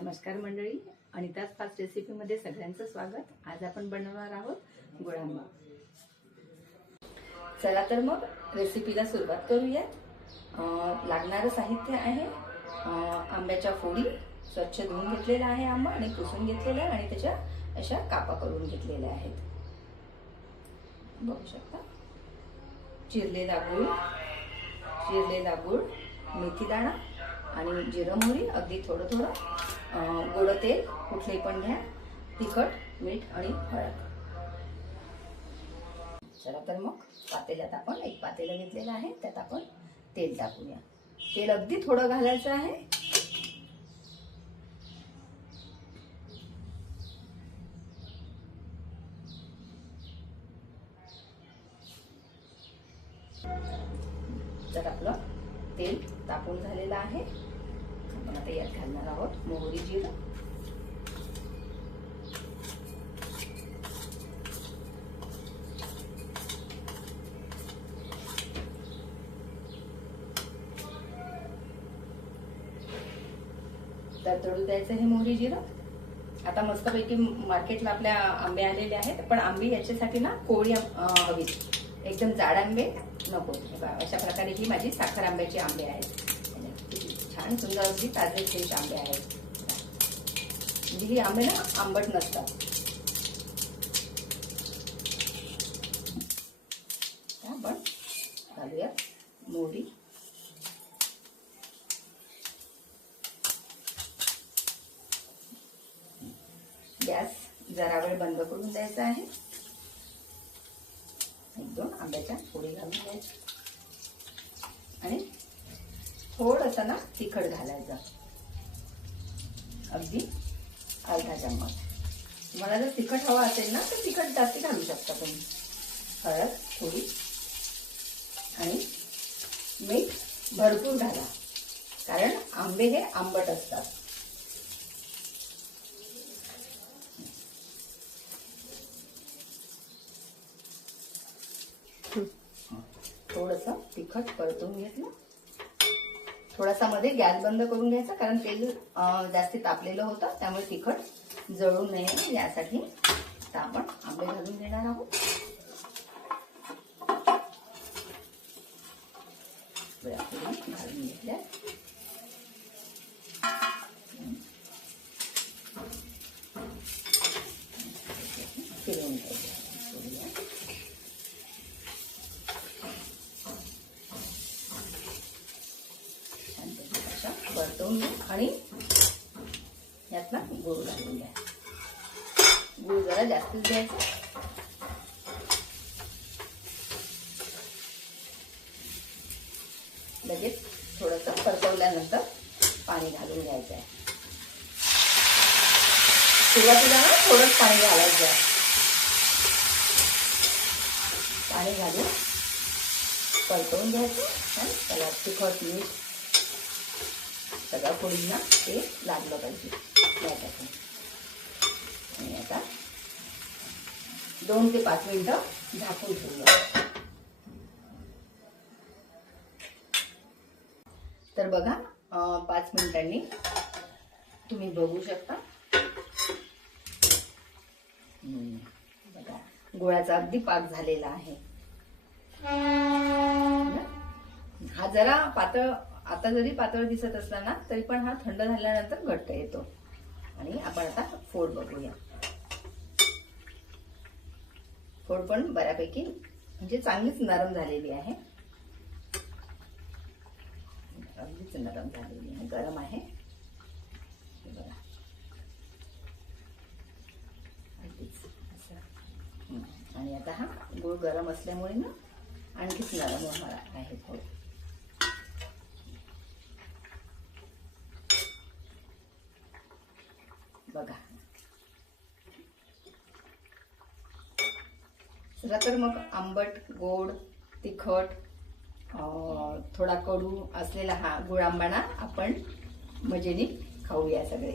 नमस्कार मंडळी, अनिताज फास्ट रेसिपीमध्ये सगळ्यांचं स्वागत। आज आपण बनवणार आहोत गुळ आंबा। चला तर मग रेसिपीला सुरुवात करूया। लागणारं साहित्य आहे आंब्याच्या फोडी, स्वच्छ धुवून घेतलेला आहे आंबा आणि पुसून घेतलेला आहे आणि त्याच्या अशा कापा करून घेतलेल्या आहेत। बघू शकता चिरलेला गूळ, मेथी दाणा आणि जिरं मोहरी, अगदी थोडं थोडं गोड तेल कुठले पण घ्या, तिखट, मीठ आणि हळद। चला तर मग पातेल्यात आपण एक पातेलं घेतलेलं आहे, त्यात आपण तेल टाकूया। तेल अगदी थोडं घालायचं आहे। तर आपलं तेल तापून झालेलं आहे। आपण आता यात घालणार आहोत मोहरी, जिरं, तडतडू द्यायचं हे मोहरी जिरं। आता मस्तपैकी मार्केटला आपल्या आंबे आलेले आहेत, पण आंबे याच्यासाठी ना कोवळी हवी, एकदम जाड आंबे नको। अशा प्रकारे ही माझी साखर आंब्याची आंबे आहेत, छान सुंदर अगदी ताजे फ्रेश आंबे आहेत। म्हणजे ही आंबे ना आंबट नसतात। आपण घालूया मोहरी, गॅस जरा वेळ बंद करून द्यायचा आहे। एक दोन आंब्याच्या फोडी घालून द्यायची आणि थोडंसं ना तिखट घालायचं, अगदी अर्धा चम्मच। तुम्हाला जर तिखट हवा असेल ना तर तिखट जास्त घालू शकता तुम्ही। हळद थोडी आणि मीठ भरपूर घाला, कारण आंबे हे आंबट असतात। थोडंसं तिखट परतून घेतलं, थोडासा मध्ये गॅस बंद करून घ्यायचा, कारण तेल जास्त तापलेलं होतं, त्यामुळे तिखट जळू नये यासाठी। तर आपण आंबे घालून घेणार आहोत। घालून घेतल्या, फिरवून घ्यायचं परतवून आणि यात ना गूळ घालून घ्या। गूळ जरा जास्तच द्यायचा। लगेच थोडंसं परतवल्यानंतर पाणी घालून घ्यायचं आहे। सुरुवातीला ना थोडंच पाणी घालायचं आहे। पाणी घालून परतवून घ्यायचं आणि त्याला तिखट, मीठ सगळ्या फोडींना ते लागलं पाहिजे यासाठी। आणि आता 2 ते 5 मिनिटं झाकून ठेवूया। तर बघा 5 मिनिटांनी तुम्ही बघू शकता, बघा गुळाचा अगदी पाक झालेला आहे। हा जरा पातळ, आता जरी पातळ दिसत असला ना तरी पण हा थंड झाल्यानंतर घट्ट येतो। आणि आपण आता फोड बघूया। फोड पण बऱ्यापैकी म्हणजे चांगलीच नरम झालेली आहे, अगदीच नरम झालेली आहे, गरम आहे बघा अगदीच असं। आणि आता हा गूळ गरम असल्यामुळे ना आणखीच नरम होणार आहे फोड। बघा चला तर मग आंबट, गोड, तिखट, थोडा कडू असलेला हा गुळ आंबा ना आपण मजेने खाऊया सगळे।